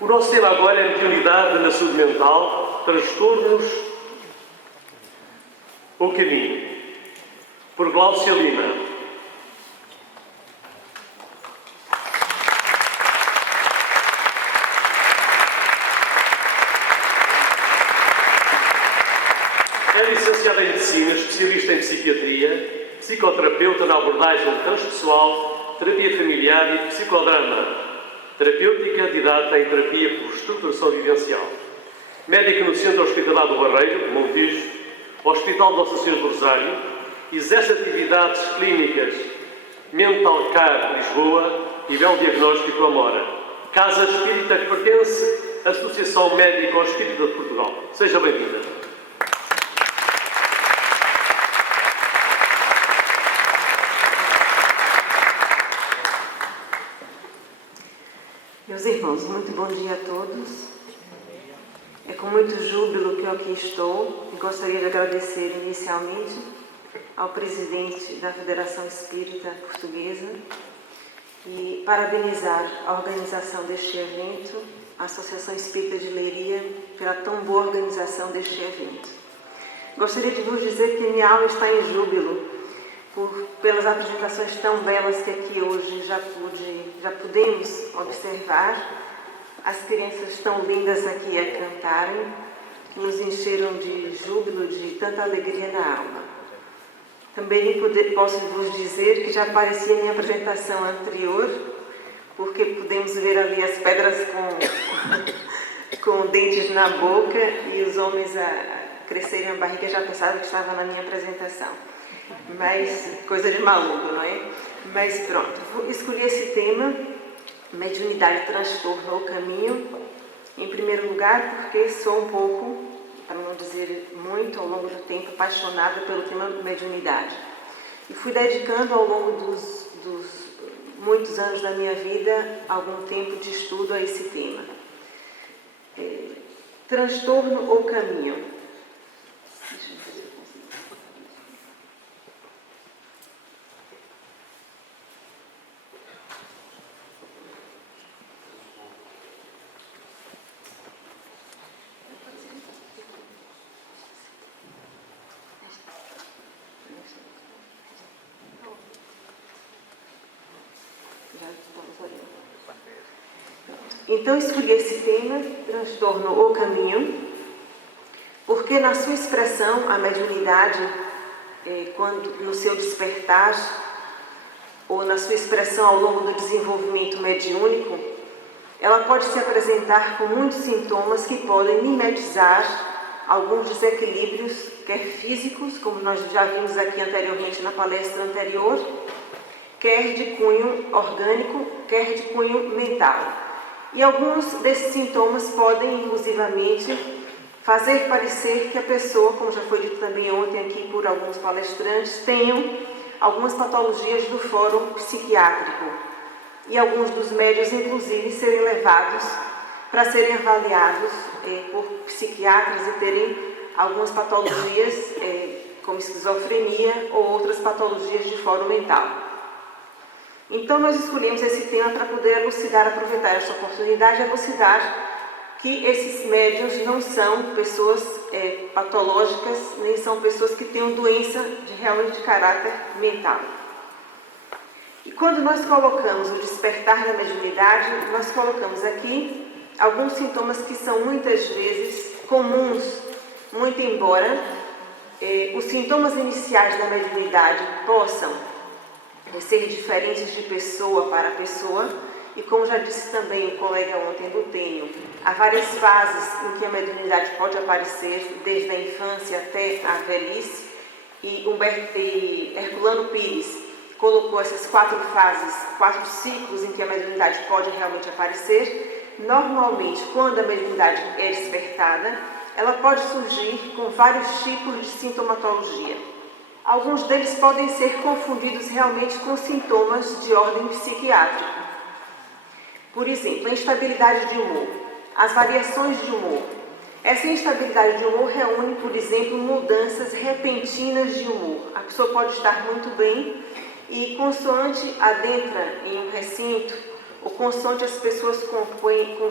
O nosso tema agora é mediunidade na saúde mental, transtornos ou caminho, por Gláucia Lima. É licenciada em Medicina, especialista em Psiquiatria, psicoterapeuta na abordagem transpessoal, terapia familiar e psicodrama, terapêutica didata em terapia por estruturação vivencial. Médica no Centro Hospitalar do Barreiro, Montijo, Hospital Nossa Senhora do Rosário, exerce atividades clínicas Mental Care Lisboa e Belo Diagnóstico Amora. Casa Espírita que pertence à Associação Médica Espírita de Portugal. Seja bem-vinda. Meus irmãos, muito bom dia a todos. É com muito júbilo que eu aqui estou e gostaria de agradecer inicialmente ao presidente da Federação Espírita Portuguesa e parabenizar a organização deste evento, a Associação Espírita de Leiria, pela tão boa organização deste evento. Gostaria de vos dizer que minha alma está em júbilo pelas apresentações tão belas que aqui hoje já pudemos observar, as crianças tão lindas aqui a cantarem, que nos encheram de júbilo, de tanta alegria na alma. Também posso vos dizer que já aparecia em minha apresentação anterior, porque pudemos ver ali as pedras com dentes na boca e os homens a crescerem a barriga, já pensavam que estava na minha apresentação. Mas, coisa de maluco, não é? Mas pronto, escolhi esse tema, mediunidade, transtorno ou caminho, em primeiro lugar porque sou um pouco, para não dizer muito, ao longo do tempo, apaixonada pelo tema mediunidade. E fui dedicando ao longo dos muitos anos da minha vida algum tempo de estudo a esse tema. Transtorno ou caminho? Então, escolhi esse tema, transtorno ou caminho, porque na sua expressão, a mediunidade, quando no seu despertar, ou na sua expressão ao longo do desenvolvimento mediúnico, ela pode se apresentar com muitos sintomas que podem mimetizar alguns desequilíbrios, quer físicos, como nós já vimos aqui anteriormente na palestra anterior, quer de cunho orgânico, quer de cunho mental. E alguns desses sintomas podem, inclusivamente, fazer parecer que a pessoa, como já foi dito também ontem aqui por alguns palestrantes, tenham algumas patologias do fórum psiquiátrico e alguns dos médios, inclusive, serem levados para serem avaliados por psiquiatras e terem algumas patologias como esquizofrenia ou outras patologias de fórum mental. Então, nós escolhemos esse tema para poder elucidar, aproveitar essa oportunidade, elucidar que esses médiuns não são pessoas patológicas, nem são pessoas que tenham doença realmente de caráter mental. E quando nós colocamos o despertar da mediunidade, nós colocamos aqui alguns sintomas que são muitas vezes comuns, muito embora os sintomas iniciais da mediunidade possam ser diferentes de pessoa para pessoa, e como já disse também o colega ontem do Tenho, há várias fases em que a mediunidade pode aparecer, desde a infância até a velhice, e Herculano Pires colocou essas 4 fases, 4 ciclos em que a mediunidade pode realmente aparecer. Normalmente, quando a mediunidade é despertada, ela pode surgir com vários tipos de sintomatologia. Alguns deles podem ser confundidos realmente com sintomas de ordem psiquiátrica. Por exemplo, a instabilidade de humor, as variações de humor. Essa instabilidade de humor reúne, por exemplo, mudanças repentinas de humor. A pessoa pode estar muito bem e, consoante adentra em um recinto ou consoante as pessoas com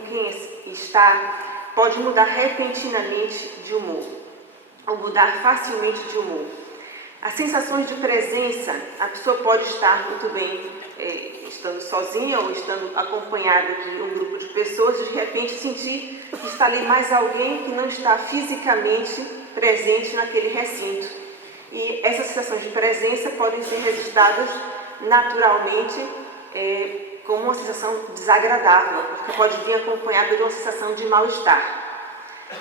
quem está, pode mudar repentinamente de humor, ou mudar facilmente de humor. As sensações de presença, a pessoa pode estar muito bem estando sozinha ou estando acompanhada de um grupo de pessoas, de repente sentir que está ali mais alguém que não está fisicamente presente naquele recinto. E essas sensações de presença podem ser registradas naturalmente como uma sensação desagradável, porque pode vir acompanhada de uma sensação de mal-estar.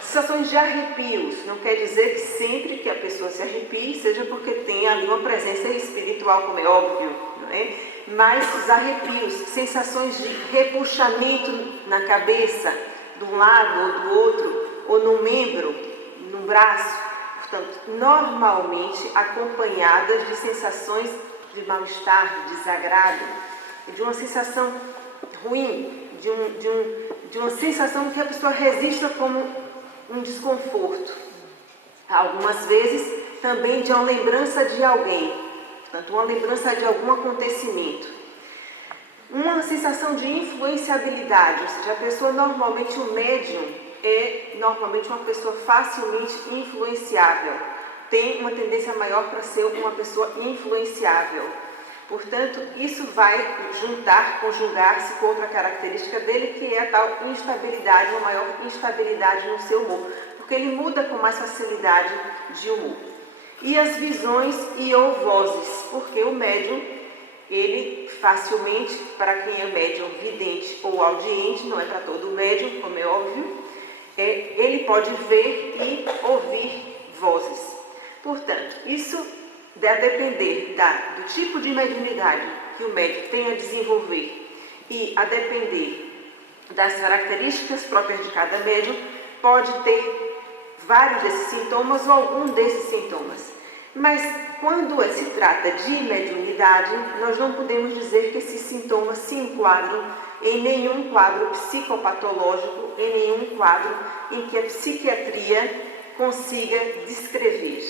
Sensações de arrepios, não quer dizer que sempre que a pessoa se arrepie seja porque tem ali uma presença espiritual, como é óbvio, não é? Mas os arrepios, sensações de repuxamento na cabeça, de um lado ou do outro, ou no membro, no braço, portanto, normalmente acompanhadas de sensações de mal-estar, de desagrado, de uma sensação ruim, de uma sensação que a pessoa registra como um desconforto. Algumas vezes também de uma lembrança de alguém, portanto, uma lembrança de algum acontecimento. Uma sensação de influenciabilidade, ou seja, a pessoa normalmente, o médium é normalmente uma pessoa facilmente influenciável, tem uma tendência maior para ser uma pessoa influenciável. Portanto, isso vai conjugar-se com outra característica dele, que é a tal instabilidade, uma maior instabilidade no seu humor, porque ele muda com mais facilidade de humor. E as visões e ou vozes, porque o médium, ele facilmente, para quem é médium vidente ou audiente, não é para todo médium, como é óbvio, ele pode ver e ouvir vozes. Portanto, isso deve depender do tipo de mediunidade que o médium tem a desenvolver e a depender das características próprias de cada médium, pode ter vários desses sintomas ou algum desses sintomas. Mas quando se trata de mediunidade, nós não podemos dizer que esses sintomas se enquadram em nenhum quadro psicopatológico, em nenhum quadro em que a psiquiatria consiga descrever.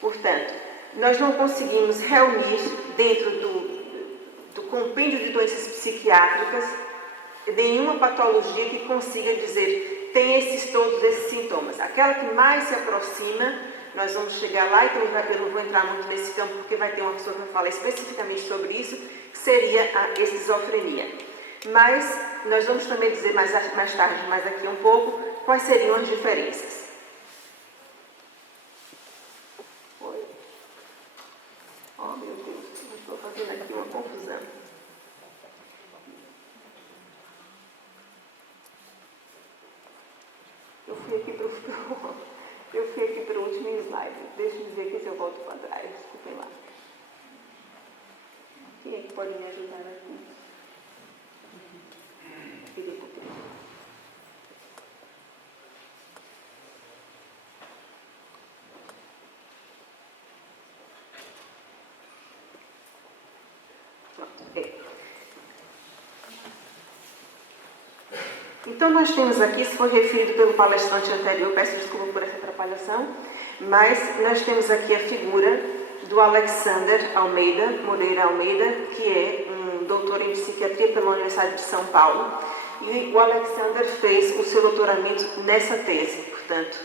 Portanto, nós não conseguimos reunir dentro do compêndio de doenças psiquiátricas nenhuma patologia que consiga dizer tem todos esses sintomas. Aquela que mais se aproxima, nós vamos chegar lá, então eu não vou entrar muito nesse campo porque vai ter uma pessoa que vai falar especificamente sobre isso, que seria a esquizofrenia. Mas nós vamos também dizer mais tarde, mais aqui um pouco, quais seriam as diferenças. Oh, meu Deus, eu estou fazendo aqui uma confusão. Eu fui aqui para o último slide. Deixa eu ver aqui se eu volto para trás. Desculpem lá. Quem é que pode me ajudar aqui? Então, nós temos aqui, isso foi referido pelo palestrante anterior, peço desculpa por essa atrapalhação, mas nós temos aqui a figura do Alexander Moreira Almeida, que é um doutor em psiquiatria pela Universidade de São Paulo, e o Alexander fez o seu doutoramento nessa tese. Portanto,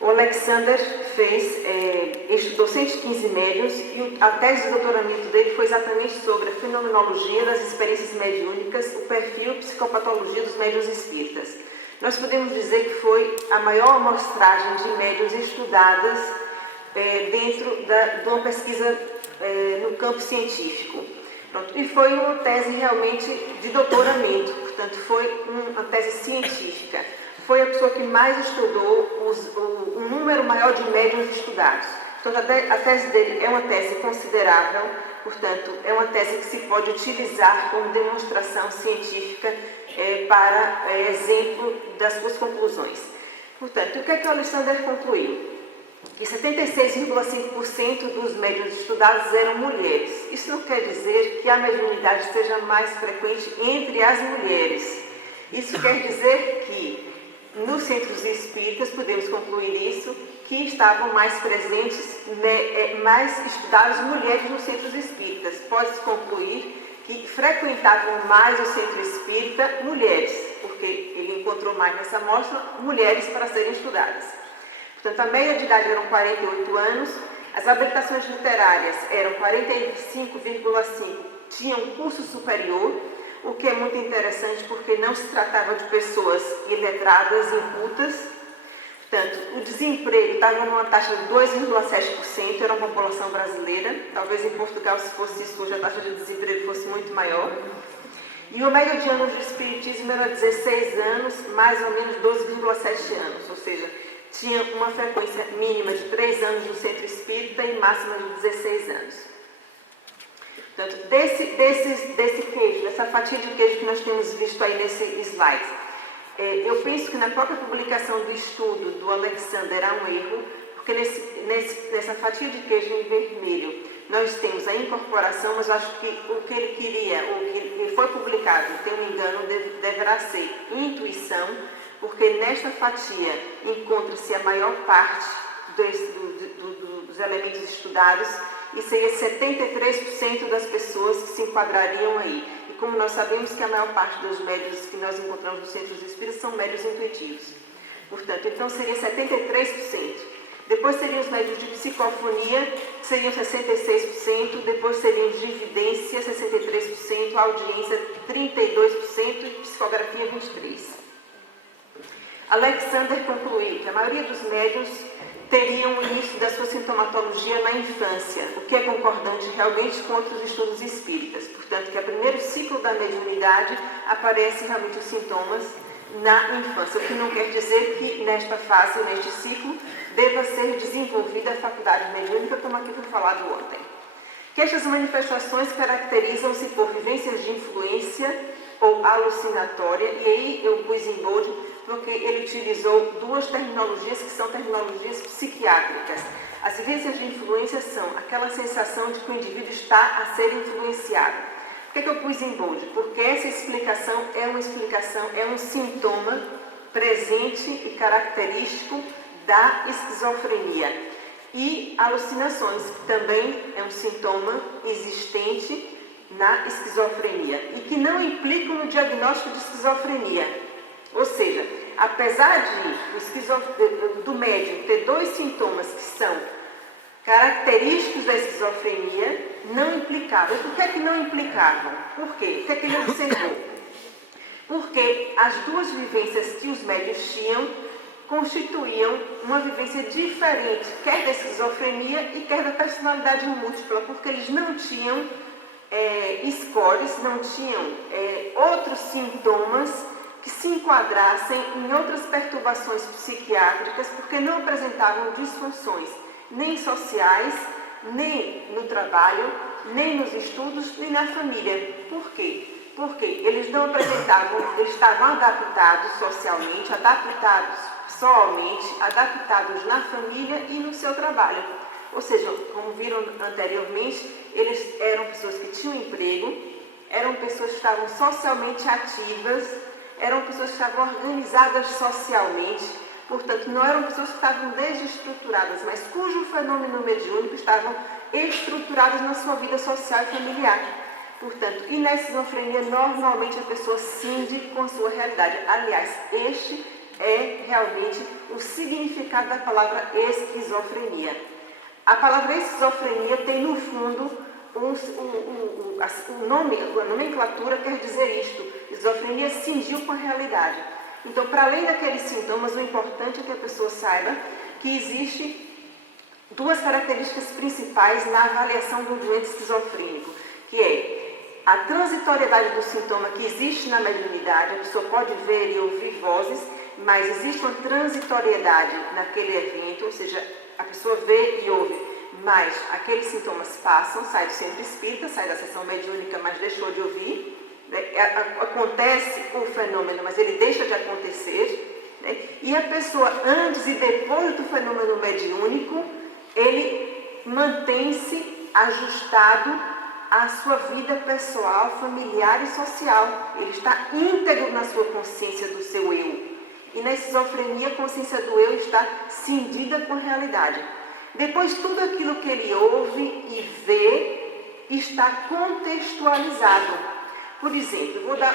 o Alexander estudou 115 médiuns e a tese de doutoramento dele foi exatamente sobre a fenomenologia das experiências mediúnicas, o perfil e psicopatologia dos médiuns espíritas. Nós podemos dizer que foi a maior amostragem de médiuns estudadas dentro de uma pesquisa no campo científico. Pronto. E foi uma tese realmente de doutoramento, portanto foi uma tese científica. Foi a pessoa que mais estudou o número maior de médiuns estudados. Então, a tese dele é uma tese considerável, portanto, é uma tese que se pode utilizar como demonstração científica para exemplo das suas conclusões. Portanto, o que é que o Alexander concluiu? Que 76,5% dos médiuns estudados eram mulheres. Isso não quer dizer que a mediunidade seja mais frequente entre as mulheres. Isso quer dizer que nos centros espíritas, podemos concluir isso, que estavam mais presentes, mais estudadas mulheres nos centros espíritas. Pode-se concluir que frequentavam mais o centro espírita mulheres, porque ele encontrou mais nessa amostra mulheres para serem estudadas. Portanto, a média de idade eram 48 anos, as habilitações literárias eram 45,5, tinham curso superior, o que é muito interessante porque não se tratava de pessoas iletradas, incultas. Portanto, o desemprego estava numa taxa de 2,7%, era uma população brasileira. Talvez em Portugal, se fosse isso, hoje a taxa de desemprego fosse muito maior. E o médio de anos de espiritismo era 16 anos, mais ou menos 12,7 anos, ou seja, tinha uma frequência mínima de 3 anos no centro espírita e máxima de 16 anos. Portanto, desse queijo, dessa fatia de queijo que nós temos visto aí nesse slide, eu penso que na própria publicação do estudo do Alexander há um erro, porque nessa fatia de queijo em vermelho nós temos a incorporação, mas eu acho que o que ele queria, o que foi publicado, tem um engano, deverá ser intuição, porque nesta fatia encontra-se a maior parte dos elementos estudados e seria 73% das pessoas que se enquadrariam aí. E como nós sabemos que a maior parte dos médios que nós encontramos nos centros espíritas são médios intuitivos. Portanto, então seria 73%. Depois seriam os médios de psicofonia, que seriam 66%. Depois seriam os de evidência, 63%. Audiência, 32%. E psicografia, 23%. Alexander concluiu que a maioria dos médios teriam o início da sua sintomatologia na infância, o que é concordante realmente com outros estudos espíritas. Portanto, que no primeiro ciclo da mediunidade aparecem realmente os sintomas na infância, o que não quer dizer que nesta fase, neste ciclo, deva ser desenvolvida a faculdade mediúnica, como aqui foi falado ontem. Que estas manifestações caracterizam-se por vivências de influência ou alucinatória, e aí eu pus em bold porque ele utilizou duas terminologias que são terminologias psiquiátricas. As vivências de influência são aquela sensação de que o indivíduo está a ser influenciado. Por que eu pus em bold? Porque essa explicação, é um sintoma presente e característico da esquizofrenia. E alucinações, que também é um sintoma existente na esquizofrenia e que não implicam no diagnóstico de esquizofrenia. Ou seja, apesar do médium ter dois sintomas que são característicos da esquizofrenia, não implicavam. Por que é que não implicavam? Por quê? O que é que ele observou? Porque as duas vivências que os médiuns tinham constituíam uma vivência diferente, quer da esquizofrenia e quer da personalidade múltipla, porque eles não tinham scores, não tinham outros sintomas que se enquadrassem em outras perturbações psiquiátricas, porque não apresentavam disfunções nem sociais, nem no trabalho, nem nos estudos, nem na família. Por quê? Porque eles não apresentavam, eles estavam adaptados socialmente, adaptados pessoalmente, adaptados na família e no seu trabalho. Ou seja, como viram anteriormente, eles eram pessoas que tinham emprego, eram pessoas que estavam socialmente ativas, eram pessoas que estavam organizadas socialmente, portanto, não eram pessoas que estavam desestruturadas, mas cujo fenômeno mediúnico estavam estruturados na sua vida social e familiar. Portanto, e na esquizofrenia, normalmente a pessoa cinde com a sua realidade. Aliás, este é realmente o significado da palavra esquizofrenia. A palavra esquizofrenia tem, no fundo, a nomenclatura quer dizer isto. Esquizofrenia cindiu com a realidade. Então, para além daqueles sintomas, o importante é que a pessoa saiba que existe duas características principais na avaliação do doente esquizofrênico, que é a transitoriedade do sintoma que existe na mediunidade. A pessoa pode ver e ouvir vozes, mas existe uma transitoriedade naquele evento, ou seja, a pessoa vê e ouve, mas aqueles sintomas passam, sai do centro espírita, sai da sessão mediúnica, mas deixou de ouvir. Acontece o fenômeno, mas ele deixa de acontecer, né? E a pessoa, antes e depois do fenômeno mediúnico, ele mantém-se ajustado à sua vida pessoal, familiar e social. Ele está íntegro na sua consciência do seu eu. E na esquizofrenia, a consciência do eu está cindida com a realidade. Depois, tudo aquilo que ele ouve e vê está contextualizado. Por exemplo, vou dar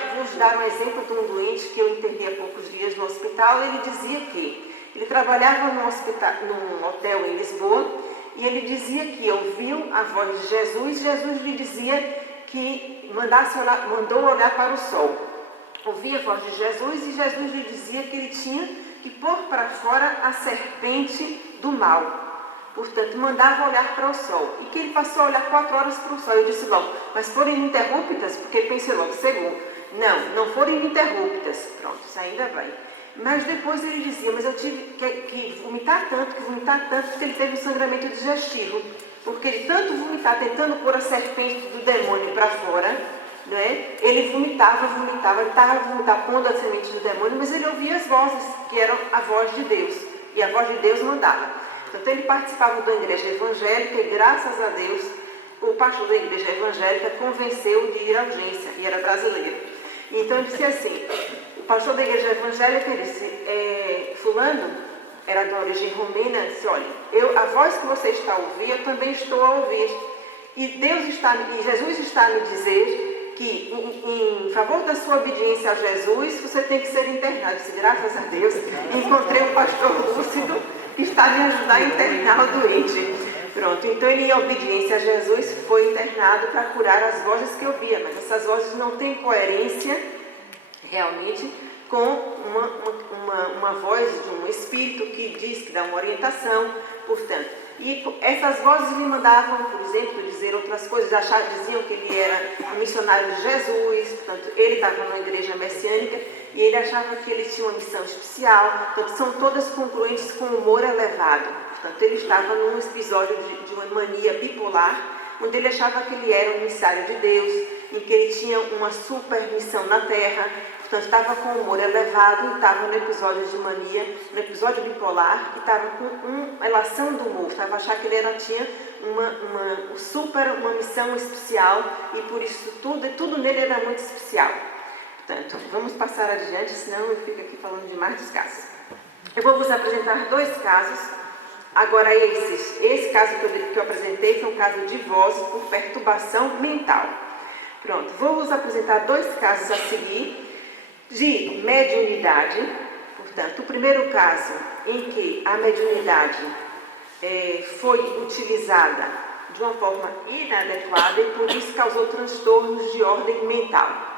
um exemplo de um doente que eu internei há poucos dias no hospital. Ele dizia que ele trabalhava num hotel em Lisboa e ele dizia que ouviu a voz de Jesus. Jesus lhe dizia que mandou olhar para o sol. Ouvia a voz de Jesus e Jesus lhe dizia que ele tinha que pôr para fora a serpente do mal. Portanto, mandava olhar para o sol. E que ele passou a olhar 4 horas para o sol. Eu disse logo, mas foram ininterruptas? Porque pensei logo, segundo, não foram ininterruptas. Pronto, isso ainda bem. Mas depois ele dizia, mas eu tive que vomitar tanto, que ele teve um sangramento digestivo. Porque ele tanto vomitar, tentando pôr a serpente do demônio para fora, né? Ele vomitava, ele estava vomitando, pondo a semente do demônio, mas ele ouvia as vozes, que eram a voz de Deus. E a voz de Deus mandava. Então ele participava da igreja evangélica e, graças a Deus, o pastor da igreja evangélica convenceu de ir à urgência, e era brasileiro. Então ele disse assim, o pastor da igreja evangélica disse, fulano, era de origem romena, disse, olha, a voz que você está a ouvir, eu também estou a ouvir. E Jesus está a me dizer que, em favor da sua obediência a Jesus, você tem que ser internado. Eu disse, graças a Deus, encontrei um pastor lúcido que está a me ajudar a internar o doente. Pronto, então ele, em obediência a Jesus, foi internado para curar as vozes que ouvia, mas essas vozes não têm coerência realmente com uma voz de um espírito que diz, que dá uma orientação, portanto. E essas vozes me mandavam, por exemplo, dizer outras coisas, diziam que ele era um missionário de Jesus, portanto, ele estava numa igreja messiânica e ele achava que ele tinha uma missão especial, portanto, são todas congruentes com humor elevado. Portanto, ele estava num episódio de uma mania bipolar, onde ele achava que ele era um emissário de Deus, em que ele tinha uma super missão na Terra. Portanto, estava com humor elevado, estava no episódio de mania, no episódio bipolar, e estava com uma relação do humor, estava a achar que ele tinha uma missão especial, e por isso tudo nele era muito especial. Portanto, vamos passar adiante, senão eu fico aqui falando demais dos casos. Eu vou vos apresentar 2 casos. Agora, esse caso que eu apresentei foi um caso de voz por perturbação mental. Pronto, vou vos apresentar 2 casos a seguir de mediunidade. Portanto, o primeiro caso em que a mediunidade foi utilizada de uma forma inadequada e por isso causou transtornos de ordem mental.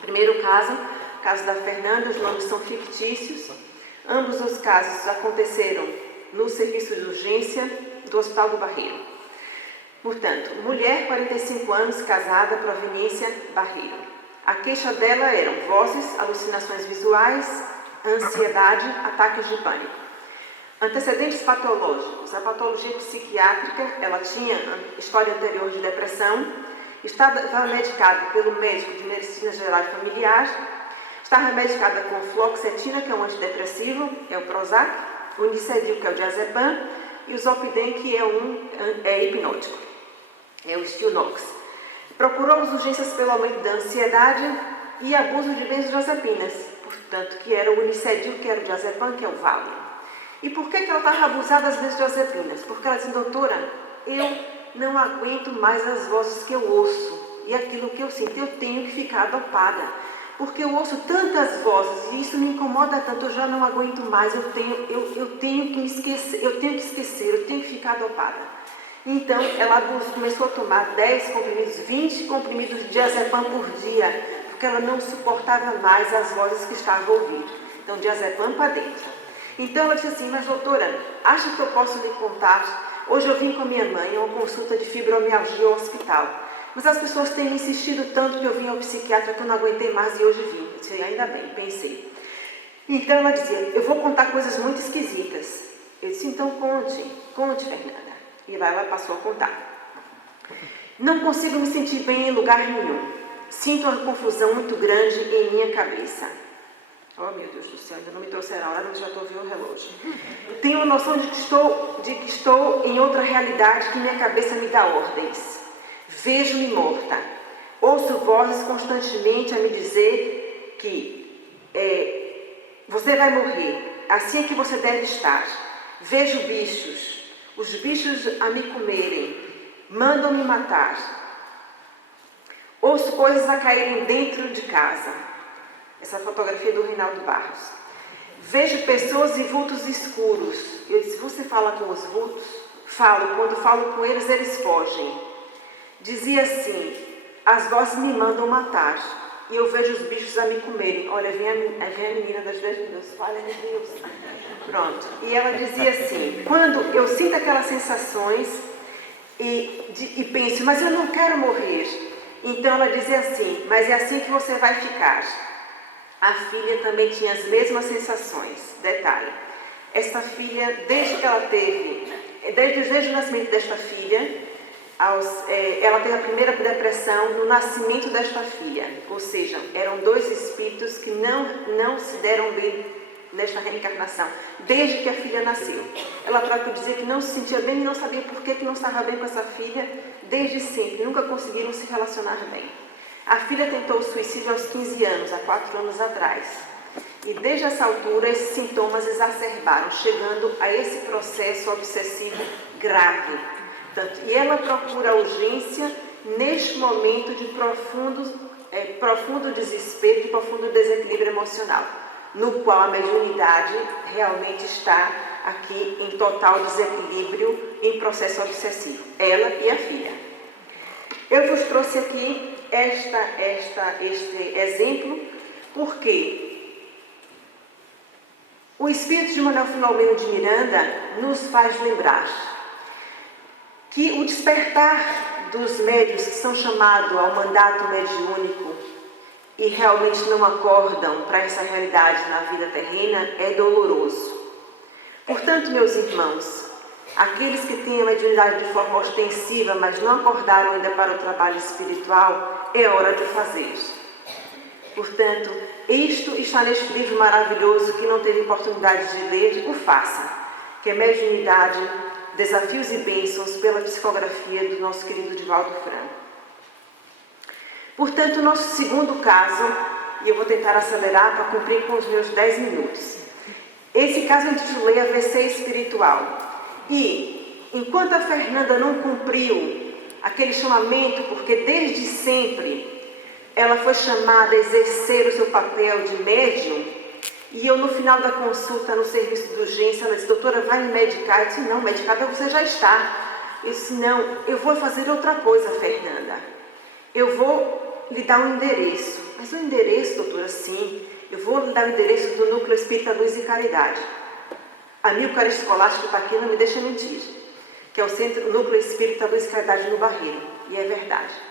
Primeiro caso, o caso da Fernanda, os nomes são fictícios. Ambos os casos aconteceram no serviço de urgência do Hospital do Barreiro. Portanto, mulher, 45 anos, casada, proveniência Barreiro. A queixa dela eram vozes, alucinações visuais, ansiedade, ataques de pânico. Antecedentes patológicos. A patologia psiquiátrica, ela tinha história anterior de depressão, estava medicada pelo médico de medicina geral e familiar, estava medicada com fluoxetina, que é um antidepressivo, é o Prozac, o Unicedil, que é o diazepam, e o Zolpidem, que é hipnótico, é o Stilnox. Procurou as urgências pelo aumento da ansiedade e abuso de benzodiazepinas, portanto, que era o Unicedil, que era o diazepam, que é o Valium. E por que ela estava abusada das benzodiazepinas? Porque ela disse, doutora, eu não aguento mais as vozes que eu ouço e aquilo que eu sinto, eu tenho que ficar dopada. Porque eu ouço tantas vozes e isso me incomoda tanto, eu já não aguento mais, eu tenho que esquecer, eu tenho que ficar dopada. Então, ela começou a tomar 10 comprimidos, 20 comprimidos de diazepam por dia, porque ela não suportava mais as vozes que estava ouvindo. Então, diazepam para dentro. Então, ela disse assim, mas doutora, acha que eu posso lhe contar? Hoje eu vim com a minha mãe a uma consulta de fibromialgia ao hospital. Mas as pessoas têm insistido tanto que eu vim ao psiquiatra que eu não aguentei mais e hoje vim. Eu disse, ainda bem, pensei. Então ela dizia, eu vou contar coisas muito esquisitas. Eu disse, então conte, Fernanda. E lá ela passou a contar. Não consigo me sentir bem em lugar nenhum. Sinto uma confusão muito grande em minha cabeça. Oh, meu Deus do céu, ainda não me trouxeram a hora, mas já estou vendo o relógio. Tenho a noção de que estou em outra realidade, que minha cabeça me dá ordens. Vejo-me morta. Ouço vozes constantemente a me dizer que você vai morrer, assim é que você deve estar. Vejo bichos, os bichos a me comerem, mandam me matar. Ouço coisas a caírem dentro de casa. Essa fotografia do Reinaldo Barros. Vejo pessoas e vultos escuros. Eu disse, você fala com os vultos? Falo. Quando falo com eles, eles fogem. Dizia assim, as vozes me mandam matar. E eu vejo os bichos a me comerem. Olha, vem a menina das 10 minutos. Olha, meu Deus. Pronto. E ela dizia assim, quando eu sinto aquelas sensações e penso, mas eu não quero morrer. Então ela dizia assim, mas é assim que você vai ficar. A filha também tinha as mesmas sensações. Detalhe, esta filha, desde o nascimento desta filha, ela teve a primeira depressão no nascimento desta filha. Ou seja, eram dois espíritos que não se deram bem nesta reencarnação, desde que a filha nasceu. Ela própria dizia que não se sentia bem e não sabia por que não estava bem com essa filha, desde sempre, nunca conseguiram se relacionar bem. A filha tentou o suicídio aos 15 anos, há 4 anos atrás. E desde essa altura, esses sintomas exacerbaram, chegando a esse processo obsessivo grave. E ela procura urgência neste momento de profundo desespero, de profundo desequilíbrio emocional, no qual a mediunidade realmente está aqui em total desequilíbrio, em processo obsessivo. Ela e a filha. Eu vos trouxe aqui este exemplo porque o espírito de Manuel Filomeno de Miranda nos faz lembrar que o despertar dos médiuns que são chamados ao mandato mediúnico e realmente não acordam para essa realidade na vida terrena é doloroso. Portanto, meus irmãos, aqueles que têm a mediunidade de forma ostensiva, mas não acordaram ainda para o trabalho espiritual, é hora de fazer. Portanto, isto está neste livro maravilhoso que não teve oportunidade de ler, o faça, que é Mediunidade, Desafios e Bênçãos, pela psicografia do nosso querido Divaldo Franco. Portanto, o nosso segundo caso, e eu vou tentar acelerar para cumprir com os meus 10 minutos. Esse caso eu intitulei AVC espiritual. E, enquanto a Fernanda não cumpriu aquele chamamento, porque desde sempre ela foi chamada a exercer o seu papel de médium, e eu no final da consulta no serviço de urgência, ela disse, doutora, vai me medicar? Eu disse, não, medicada você já está. Eu disse, não, eu vou fazer outra coisa, Fernanda. Eu vou lhe dar um endereço. Mas o endereço, doutora, sim, eu vou lhe dar o endereço do Núcleo Espírita Luz e Caridade. A Milcar Escolástico está aqui, não me deixa mentir, que é o Núcleo Espírita Luz e Caridade no Barreiro. E é verdade.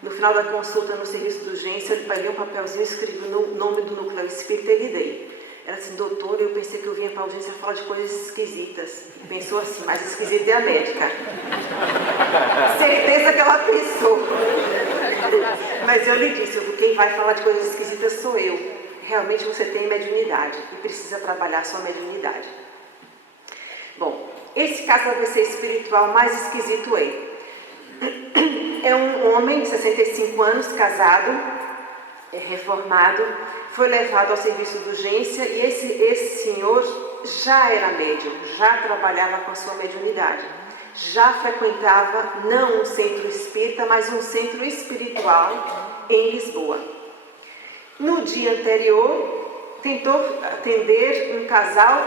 No final da consulta, no serviço de urgência, eu peguei um papelzinho, escrevi o nome do núcleo espírita e lhe dei. Ela disse, doutora, eu pensei que eu vinha para a urgência falar de coisas esquisitas. Pensou assim, mas esquisita é a médica. Certeza que ela pensou. Mas eu lhe disse, quem vai falar de coisas esquisitas sou eu. Realmente você tem mediunidade e precisa trabalhar sua mediunidade. Bom, esse caso vai ser espiritual mais esquisito é um homem de 65 anos, casado, reformado, foi levado ao serviço de urgência e esse senhor já era médium, já trabalhava com a sua mediunidade, já frequentava não um centro espírita, mas um centro espiritual em Lisboa. No dia anterior, tentou atender um casal,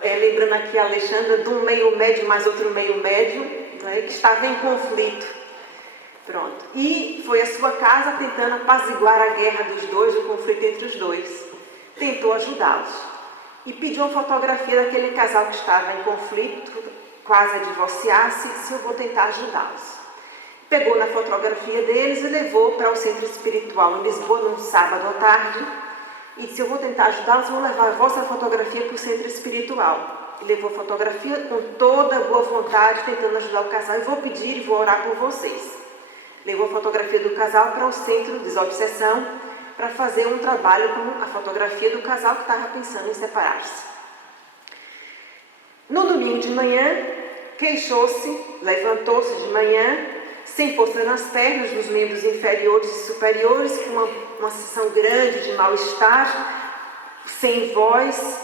lembrando aqui a Alexandra, de um meio médio mais outro meio médio, né, que estava em conflito. Pronto. E foi à sua casa tentando apaziguar a guerra dos dois, o conflito entre os dois. Tentou ajudá-los. E pediu uma fotografia daquele casal que estava em conflito, quase a divorciar-se, e disse, eu vou tentar ajudá-los. Pegou na fotografia deles e levou para o centro espiritual em Lisboa, num sábado à tarde, e disse, eu vou tentar ajudá-los, vou levar a vossa fotografia para o centro espiritual. E levou a fotografia com toda a boa vontade, tentando ajudar o casal, e vou pedir e vou orar por vocês. Levou a fotografia do casal para o centro de desobsessão para fazer um trabalho com a fotografia do casal que estava pensando em separar-se. No domingo de manhã, queixou-se, levantou-se de manhã, sem força nas pernas, nos membros inferiores e superiores, com uma sensação grande de mal-estar, sem voz,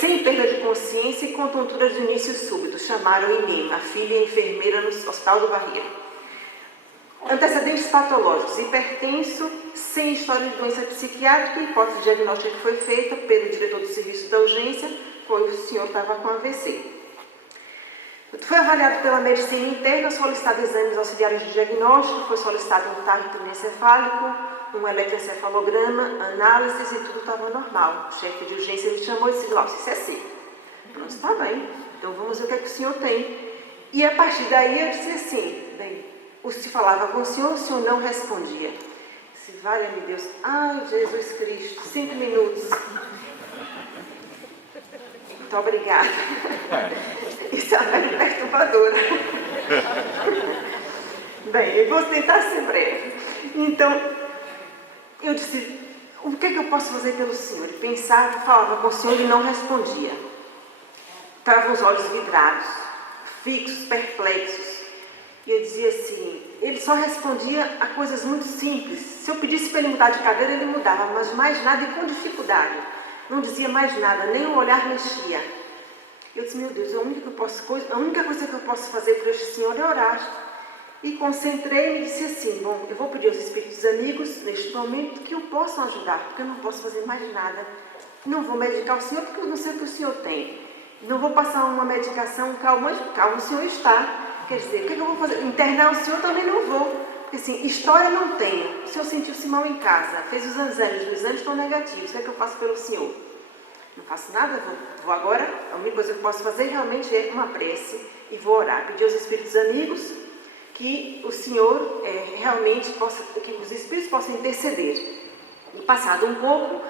sem perda de consciência e com tontura de início súbito. Chamaram Inês, a filha enfermeira no Hospital do Barreiro. Antecedentes patológicos: hipertenso, sem história de doença psiquiátrica. A hipótese diagnóstica que foi feita pelo diretor do serviço da urgência foi que o senhor estava com AVC. Foi avaliado pela medicina interna, solicitado exames auxiliares de diagnóstico, foi solicitado um TART encefálico, um eletroencefalograma, análises e tudo estava normal. O chefe de urgência me chamou e disse: nossa, isso é seco. Não está bem, então vamos ver o que é que o senhor tem. E a partir daí eu disse assim: bem, se falava com o senhor não respondia. Se valha-me Deus, ai Jesus Cristo, 5 minutos. Muito obrigada. Isso é uma perturbadora. Bem, eu vou tentar ser breve. Então, eu disse: o que é que eu posso fazer pelo senhor? Ele pensava, falava com o senhor e não respondia. Estava os olhos vidrados, fixos, perplexos. E eu dizia assim, ele só respondia a coisas muito simples. Se eu pedisse para ele mudar de cadeira, ele mudava, mas mais nada e com dificuldade. Não dizia mais nada, nem o olhar mexia. Eu disse: meu Deus, a única coisa que eu posso fazer para este senhor é orar. E concentrei-me e disse assim: bom, eu vou pedir aos espíritos amigos, neste momento, que o possam ajudar, porque eu não posso fazer mais nada. Não vou medicar o senhor, porque eu não sei o que o senhor tem. Não vou passar uma medicação, calma, o senhor está. Quer dizer, o que é que eu vou fazer? Internar o senhor também não vou. Porque assim, história não tenho. O senhor sentiu-se mal em casa, fez os exames estão negativos. O que é que eu faço pelo senhor? Não faço nada, vou agora. A única coisa que eu posso fazer realmente é uma prece e vou orar. Pedir aos espíritos amigos que o senhor realmente possa, que os espíritos possam interceder. E passado um pouco,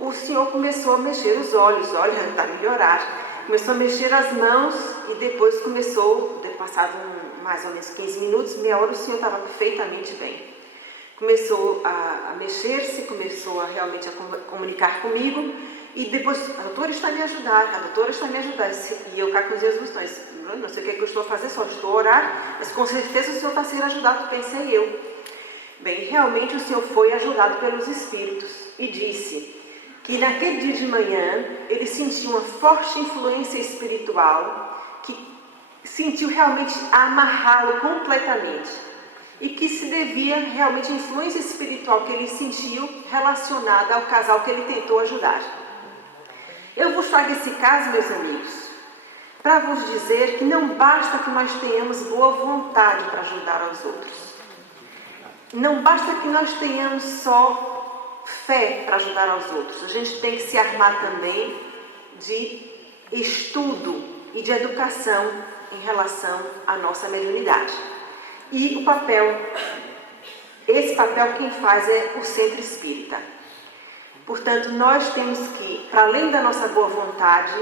o senhor começou a mexer os olhos, olha, está a melhorar. Começou a mexer as mãos e depois começou, passado mais ou menos 15 minutos, meia hora, o senhor estava perfeitamente bem. Começou a mexer-se, começou a realmente a comunicar comigo e depois: a doutora está a me ajudar, a doutora está a me ajudar. E eu cá com os meus botões: não sei o que é que eu estou a fazer, só estou a orar, mas com certeza o senhor está sendo ajudado, pensei eu. Bem, realmente o senhor foi ajudado pelos espíritos e disse que naquele dia de manhã ele sentiu uma forte influência espiritual que sentiu realmente amarrá-lo completamente e que se devia realmente à influência espiritual que ele sentiu relacionada ao casal que ele tentou ajudar. Eu vos trago esse caso, meus amigos, para vos dizer que não basta que nós tenhamos boa vontade para ajudar aos outros. Não basta que nós tenhamos só fé para ajudar aos outros. A gente tem que se armar também de estudo e de educação em relação à nossa mediunidade. E esse papel quem faz é o Centro Espírita. Portanto, nós temos que, para além da nossa boa vontade,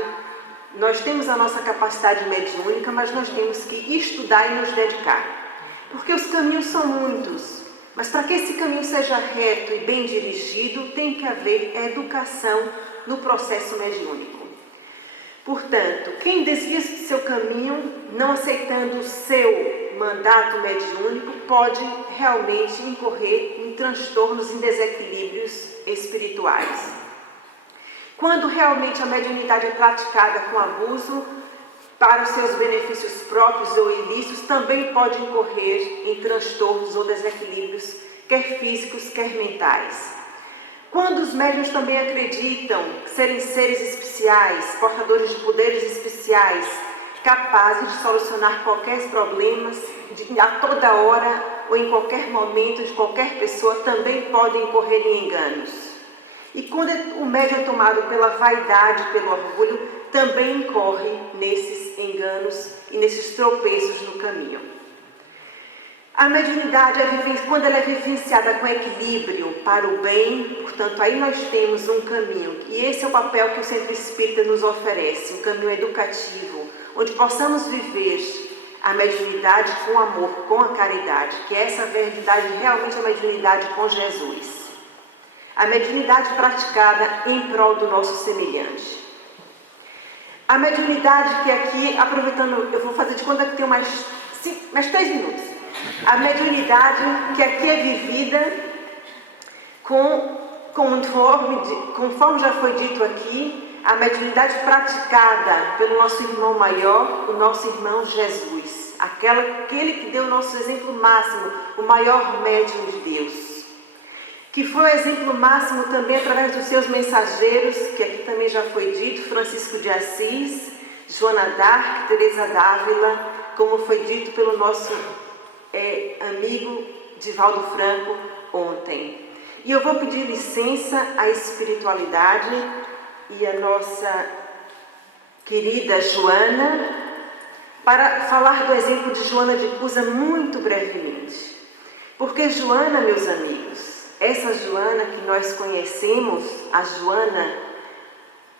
nós temos a nossa capacidade mediúnica, mas nós temos que estudar e nos dedicar. Porque os caminhos são muitos. Mas para que esse caminho seja reto e bem dirigido, tem que haver educação no processo mediúnico. Portanto, quem desvia do seu caminho, não aceitando o seu mandato mediúnico, pode realmente incorrer em transtornos, em desequilíbrios espirituais. Quando realmente a mediunidade é praticada com abuso, para os seus benefícios próprios ou ilícitos, também pode incorrer em transtornos ou desequilíbrios, quer físicos, quer mentais. Quando os médiuns também acreditam serem seres especiais, portadores de poderes especiais, capazes de solucionar qualquer problema, a toda hora ou em qualquer momento de qualquer pessoa, também podem incorrer em enganos. E quando o médium é tomado pela vaidade, pelo orgulho, também incorre nesses enganos e nesses tropeços no caminho. A mediunidade, quando ela é vivenciada com equilíbrio para o bem, portanto, aí nós temos um caminho. E esse é o papel que o Centro Espírita nos oferece, um caminho educativo, onde possamos viver a mediunidade com amor, com a caridade, que é essa verdade, realmente a mediunidade com Jesus. A mediunidade praticada em prol do nosso semelhante. A mediunidade que aqui, aproveitando, eu vou fazer de conta que tenho mais 3 minutos. A mediunidade que aqui é vivida conforme já foi dito aqui, a mediunidade praticada pelo nosso irmão maior, o nosso irmão Jesus. aquele que deu o nosso exemplo máximo, o maior médium de Deus. Que foi o exemplo máximo também através dos seus mensageiros, que aqui também já foi dito, Francisco de Assis, Joana d'Arc, Teresa d'Ávila, como foi dito pelo nosso amigo Divaldo Franco ontem. E eu vou pedir licença à espiritualidade e à nossa querida Joana, para falar do exemplo de Joana de Cusa muito brevemente. Porque Joana, meus amigos, essa Joana que nós conhecemos, a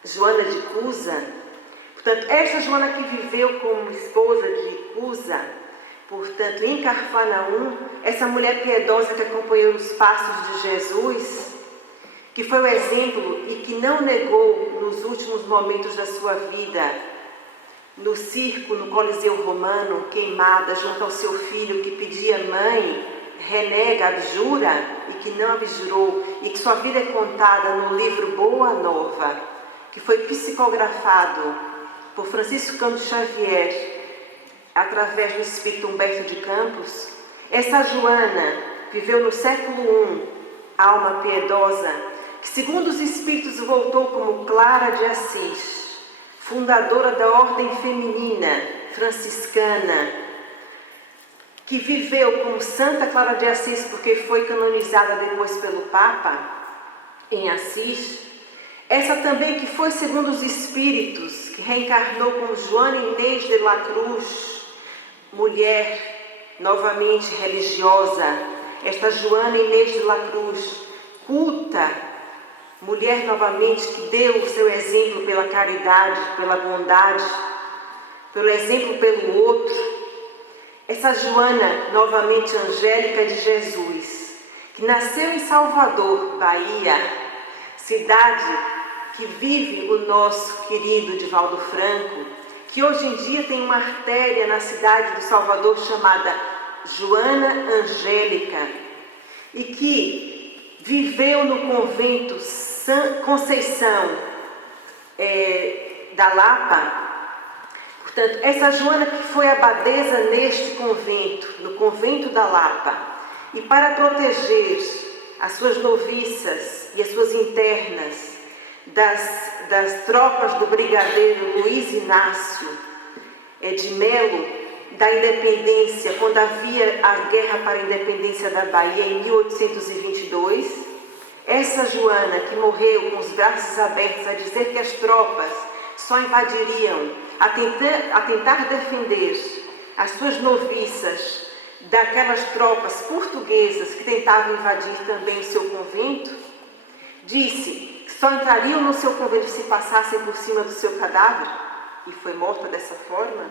Joana de Cusa, portanto, essa Joana que viveu como esposa de Cusa, portanto, em Cafarnaum, essa mulher piedosa que acompanhou os passos de Jesus, que foi o exemplo e que não negou nos últimos momentos da sua vida, no circo, no Coliseu Romano, queimada junto ao seu filho que pedia mãe, renega, abjura e que não abjurou, e que sua vida é contada no livro Boa Nova, que foi psicografado por Francisco Cândido Xavier, através do espírito Humberto de Campos. Essa Joana viveu no século I, alma piedosa, que segundo os espíritos voltou como Clara de Assis, fundadora da ordem feminina franciscana, que viveu como Santa Clara de Assis, porque foi canonizada depois pelo Papa, em Assis. Essa também que foi segundo os Espíritos, que reencarnou como Joana Inês de la Cruz, mulher novamente religiosa. Esta Joana Inês de la Cruz, culta, mulher novamente que deu o seu exemplo pela caridade, pela bondade, pelo exemplo pelo outro. Essa Joana, novamente angélica de Jesus, que nasceu em Salvador, Bahia, cidade que vive o nosso querido Divaldo Franco, que hoje em dia tem uma artéria na cidade do Salvador chamada Joana Angélica, e que viveu no convento Conceição da Lapa. Portanto, essa Joana que foi abadesa neste convento, no convento da Lapa, e para proteger as suas noviças e as suas internas das tropas do brigadeiro Luiz Inácio de Melo, da independência, quando havia a guerra para a independência da Bahia em 1822, essa Joana que morreu com os braços abertos a dizer que as tropas só invadiriam a tentar defender as suas noviças daquelas tropas portuguesas que tentavam invadir também o seu convento, disse que só entrariam no seu convento se passassem por cima do seu cadáver, e foi morta dessa forma.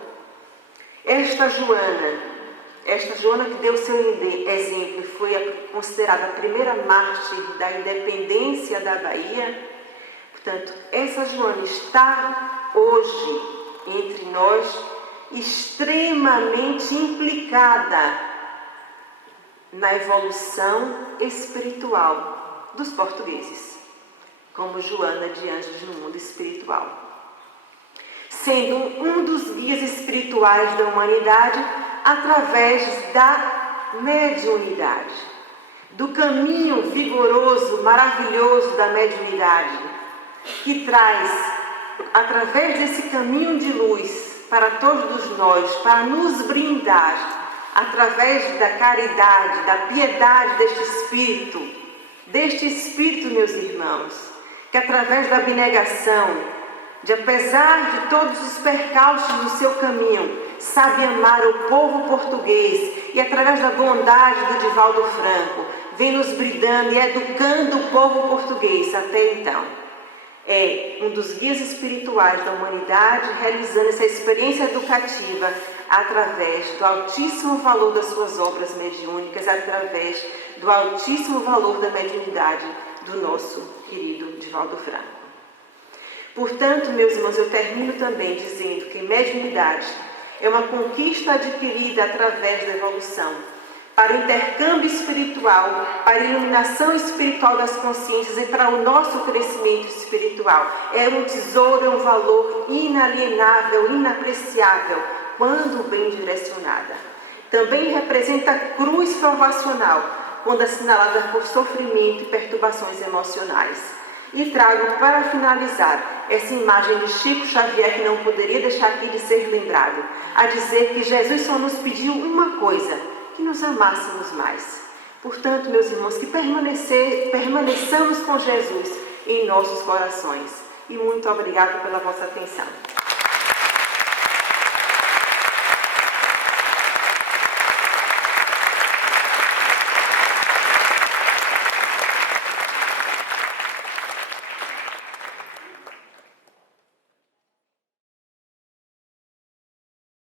Esta Joana que deu seu exemplo e foi considerada a primeira mártir da independência da Bahia, portanto, essa Joana está hoje entre nós, extremamente implicada na evolução espiritual dos portugueses, como Joana de Ângeles no mundo espiritual, sendo um dos guias espirituais da humanidade através da mediunidade, do caminho vigoroso, maravilhoso da mediunidade, que traz através desse caminho de luz para todos nós, para nos brindar, através da caridade, da piedade deste Espírito, meus irmãos, que através da abnegação, de apesar de todos os percalços do seu caminho, sabe amar o povo português e através da bondade do Divaldo Franco, vem nos brindando e educando o povo português até então. É um dos guias espirituais da humanidade, realizando essa experiência educativa através do altíssimo valor das suas obras mediúnicas, através do altíssimo valor da mediunidade do nosso querido Divaldo Franco. Portanto, meus irmãos, eu termino também dizendo que mediunidade é uma conquista adquirida através da evolução, para o intercâmbio espiritual, para a iluminação espiritual das consciências e para o nosso crescimento espiritual. É um tesouro, é um valor inalienável, inapreciável, quando bem direcionada. Também representa a cruz provacional, quando assinalada por sofrimento e perturbações emocionais. E trago, para finalizar, essa imagem de Chico Xavier, que não poderia deixar aqui de ser lembrado, a dizer que Jesus só nos pediu uma coisa, que nos amássemos mais. Portanto, meus irmãos, que permaneçamos com Jesus em nossos corações. E muito obrigado pela vossa atenção.